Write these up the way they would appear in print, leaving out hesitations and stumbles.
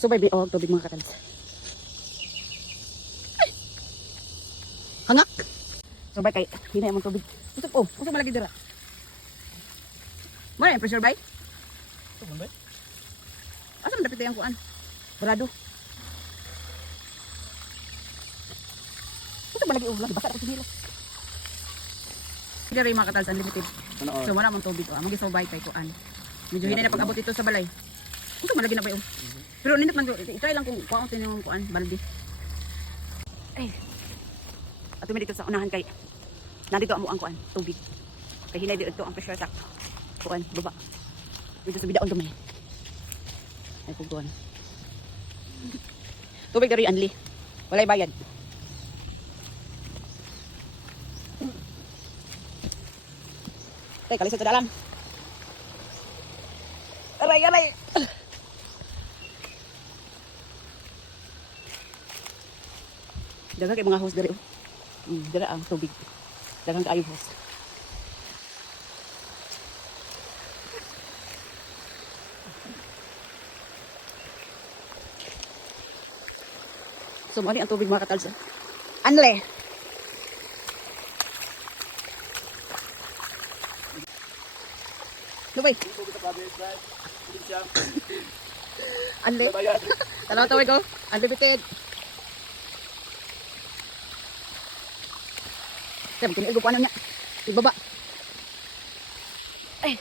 So, baby, oh, tubig mga katalis. Hangak. So, bay, kay, hinay mong tubig. Usap malagi dira. Mana yung pressure, bay? Asa man dapat yung kuan? Barado. Usap malagi ulang. Basa ako sila. Hindi rin mga katalis unlimited. So, wala mong tubig. Mag-isobay kay kuan. Medyo hinay na pag-abot ito sa balay. Usap malagi na ba yun? Pero nindot man, itry lang kung kuan yung kuan, baldi. Ay. At tumi dito sa unahan kay nandito ang kuan, tubig. Kay hinay dito ang pressure sa kuan, baba. Dito sa bidaon gamay. Ay puguan. Tubig dari anli. Walay bayad. Tay kalis sa dalam. Aray. Dagang kay mga hose dari. Dira ang tubig. Dagang kaayo hose. So, mali ang tubig mga katalsa. Anle. Lubay. Anle. Talaw tawag ko. Unlimited. Sabi ko niya, ano niya. Ibaba. Ay.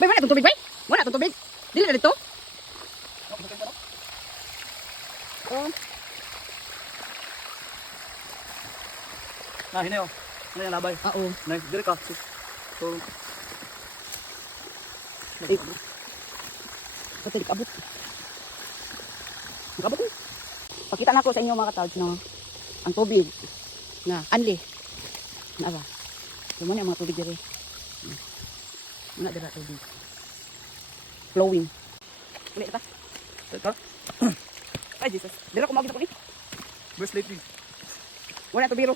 Bay, mana itong tubig, bay? Wala itong tubig. Dili na dito. Oh. Nah, ini oh. Ini yang labay. Oo. Nah, dire ka. So, Ay. Pati abot. Abot. Pakita na ko sa inyo mga katawad no. Ang tubig na anli. Na ba? Kumo ang mga tubig dire. Muna dira tubig. Flowing. Ulit ta. ito. Ay Jesus. Dira ko magita ko ni. Best lately. Wala to biro.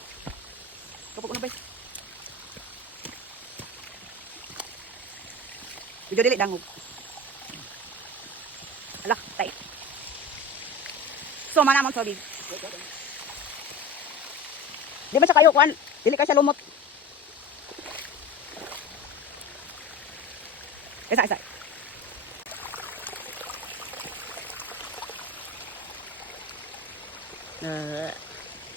Kapag na bay. Video dili dangog. Alah, tay. So mana man sorry. Di ba sa kayo kuan? Dili ka siya lumot. Isa.